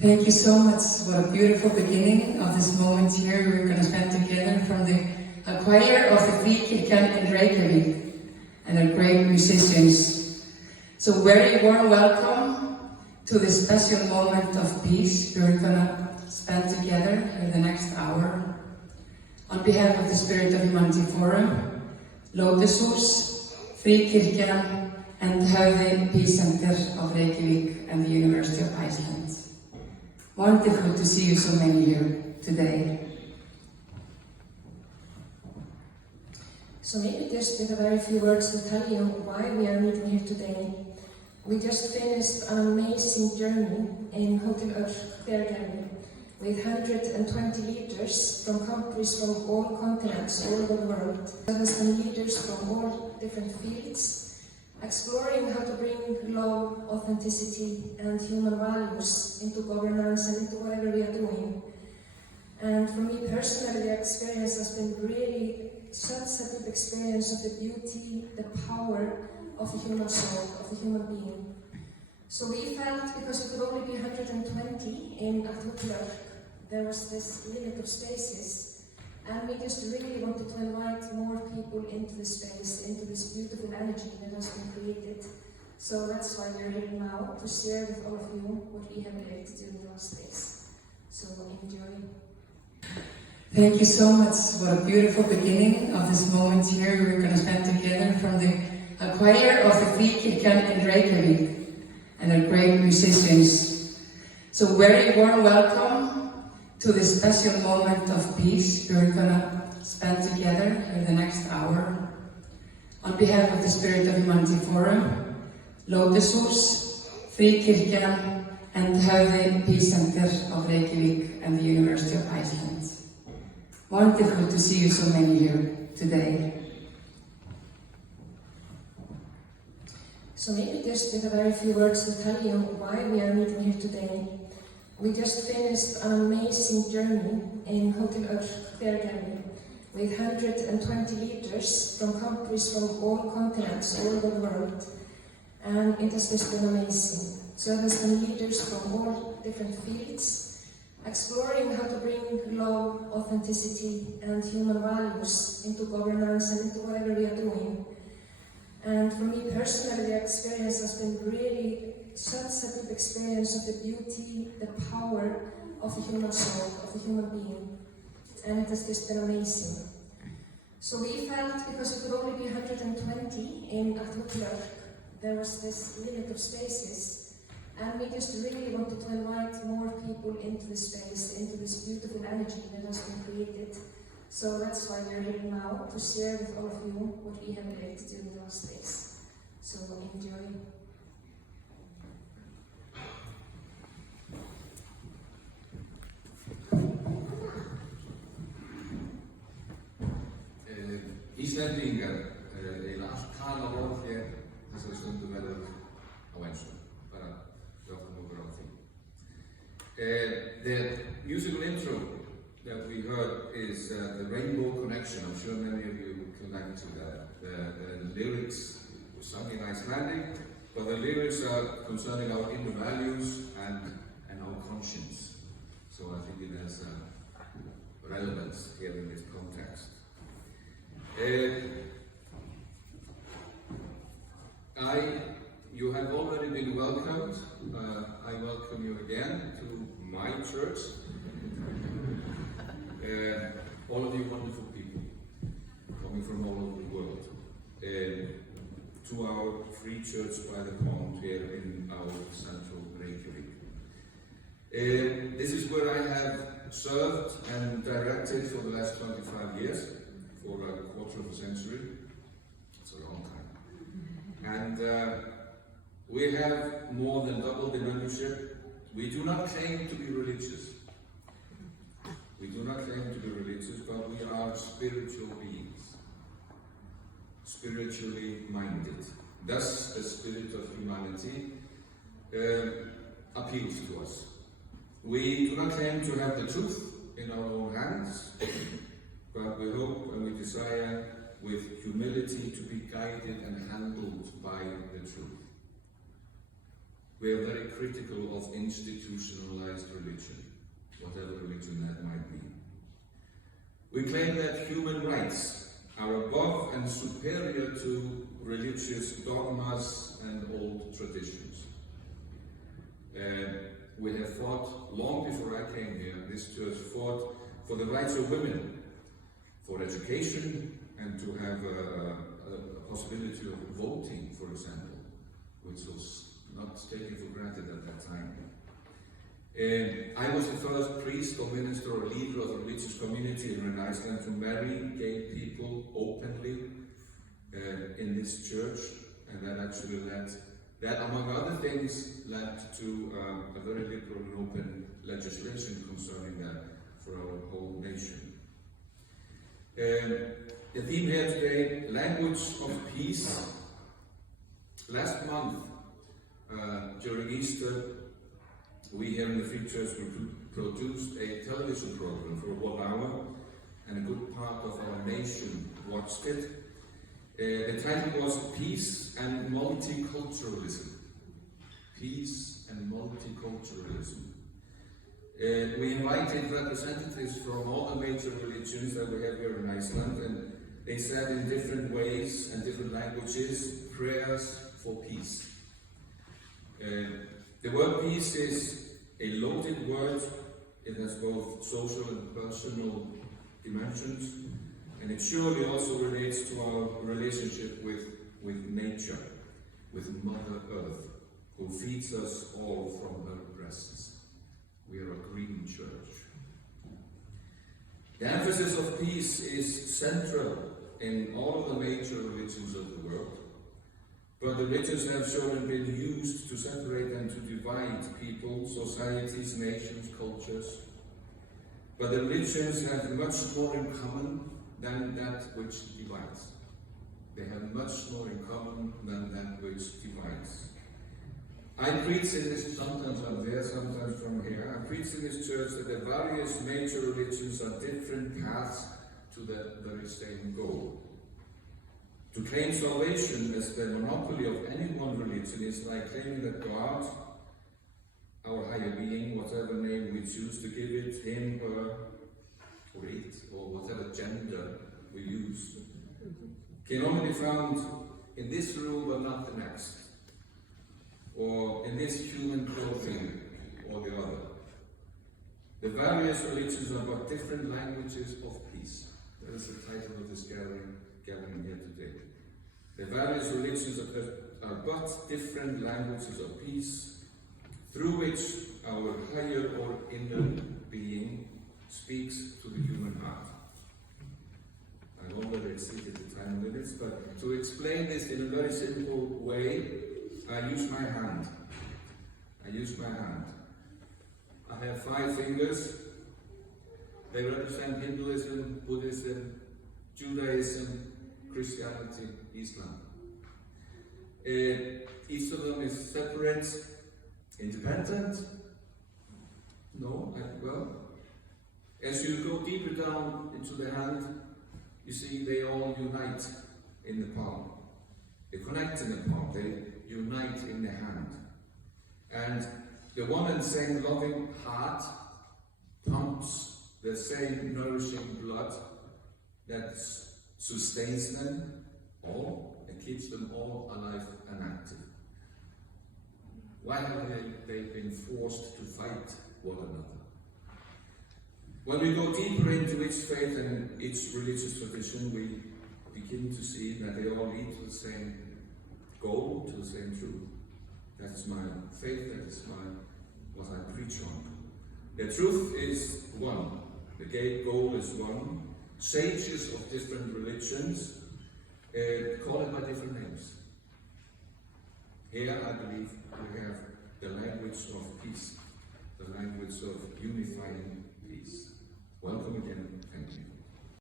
Thank you so much. What a beautiful beginning of this moment here we're going to spend together from the choir of the Fríkirkjan in Reykjavík and our great musicians. So very warm welcome to this special moment of peace we're going to spend together in the next hour. On behalf of the Spirit of Humanity Forum, Lótushus, Fríkirkjan and Hjörtur Peace Center of Reykjavík and the University of Iceland. Wonderful to see you so many here today. So maybe just with a very few words to tell you why we are meeting here today. We just finished an amazing journey in Hotel Hjörtur with 120 leaders from countries from all continents all over the world. There has been leaders from all different fields, exploring how to bring love, authenticity and human values into governance and into whatever we are doing. And for me personally, the experience has been really such a deep experience of the beauty, the power of the human soul, of the human being. So we felt, because it could only be 120 in October, there was this limit of spaces. And we just really wanted to invite more people into the space, into this beautiful energy that has been created. So that's why we're here now, to share with all of you what we have created during the last days. So enjoy. Thank you so much. What a beautiful beginning of this moment here we're going to spend together from the choir of the Fríkirkjan in Reykjavík and our great musicians. So very warm welcome to this special moment of peace we're going to spend together in the next hour. On behalf of the Spirit of Humanity Forum, Lótushus, Fríkirkjan and Hjörtur Peace Center of Reykjavík and the University of Iceland. Wonderful to see you so many here today. So maybe just with a very few words to tell you why we are meeting here today. We just finished an amazing journey in Hotel Hjörtur with 120 leaders from countries from all continents all over the world. And it has just been amazing. So there has been leaders from all different fields, exploring how to bring love, authenticity and human values into governance and into whatever we are doing. And for me personally, the experience has been really such a deep experience of the beauty, the power of the human soul, of the human being. And it has just been amazing. So we felt, because it could only be 120 in October, there was this limit of spaces. And we just really wanted to invite more people into the space, into this beautiful energy that has been created. So that's why we're here now, to share with all of you what we have created during the last days. So enjoy. Íslendingar eiginlega allt tala orð hér þessari stundu verður á ensku, bara áttum okkur á því. The musical intro that we heard is the Rainbow Connection. I'm sure many of you connect to that. The lyrics were sung in Icelandic, but the lyrics are concerning our inner values and our conscience. So I think it has relevance here in this context. You have already been welcomed. I welcome you again to my church. All of you wonderful people coming from all over the world to our free church by the pond here in our central Reykjavík. This is where I have served and directed for the last 25 years. For a quarter of a century. It's a long time. And we have more than doubled the membership. We do not claim to be religious. We do not claim to be religious, but we are spiritual beings. Spiritually minded. Thus, the spirit of humanity appeals to us. We do not claim to have the truth in our own hands, but we hope and we desire with humility to be guided and handled by the truth. we are very critical of institutionalized religion, whatever religion that might be. We claim that human rights are above and superior to religious dogmas and old traditions. We have fought, long before I came here, this church fought for the rights of women, for education, and to have a possibility of voting, for example, which was not taken for granted at that time. I was the first priest or minister or leader of the religious community in Iceland to marry gay people openly in this church, and that actually that among other things led to a very liberal and open legislation concerning that for our whole nation. The theme here today, language of peace. Last month, during Easter, we here in the Free Church produced a television program for 1 hour, and a good part of our nation watched it. The title was Peace and Multiculturalism. Peace and Multiculturalism. We invited representatives from all the major religions that we have here in Iceland, and they said in different ways and different languages, prayers for peace. The word peace is a loaded word. It has both social and personal dimensions, and it surely also relates to our relationship with nature, with Mother Earth, who feeds us all from her breasts. We are a green church. The emphasis of peace is central in all of the major religions of the world, but the religions have shown been used to separate and to divide people, societies, nations, cultures. But the religions have much more in common than that which divides. They have much more in common than that which divides. I preach in this, sometimes I'm there, sometimes from here, I preach in this church that the various major religions are different paths to the very same goal. To claim salvation as the monopoly of any one religion is like claiming that God, our higher being, whatever name we choose to give it, him, her, or it, or whatever gender we use, can only be found in this room but not the next, or in this human clothing or the other. The various religions are but different languages of peace. That is the title of this gathering here today. The various religions are but different languages of peace, through which our higher or inner being speaks to the human heart. I've already exceeded the time limits, but to explain this in a very simple way, I use my hand. I have 5 fingers. They represent Hinduism, Buddhism, Judaism, Christianity, Islam. Each of them is separate, independent. No, well, as you go deeper down into the hand, you see they all unite in the palm. They connect in the palm, they unite in the hand. And the one and same loving heart pumps the same nourishing blood that sustains them all and keeps them all alive and active. Why have they been forced to fight one another? When we go deeper into each faith and each religious tradition, we begin to see that they all lead to the same goal, to the same truth. That's my faith, that's what I preach on. The truth is one. The goal is one. Sages of different religions call it by different names. Here, I believe, we have the language of peace, the language of unifying peace. Welcome again. Thank you.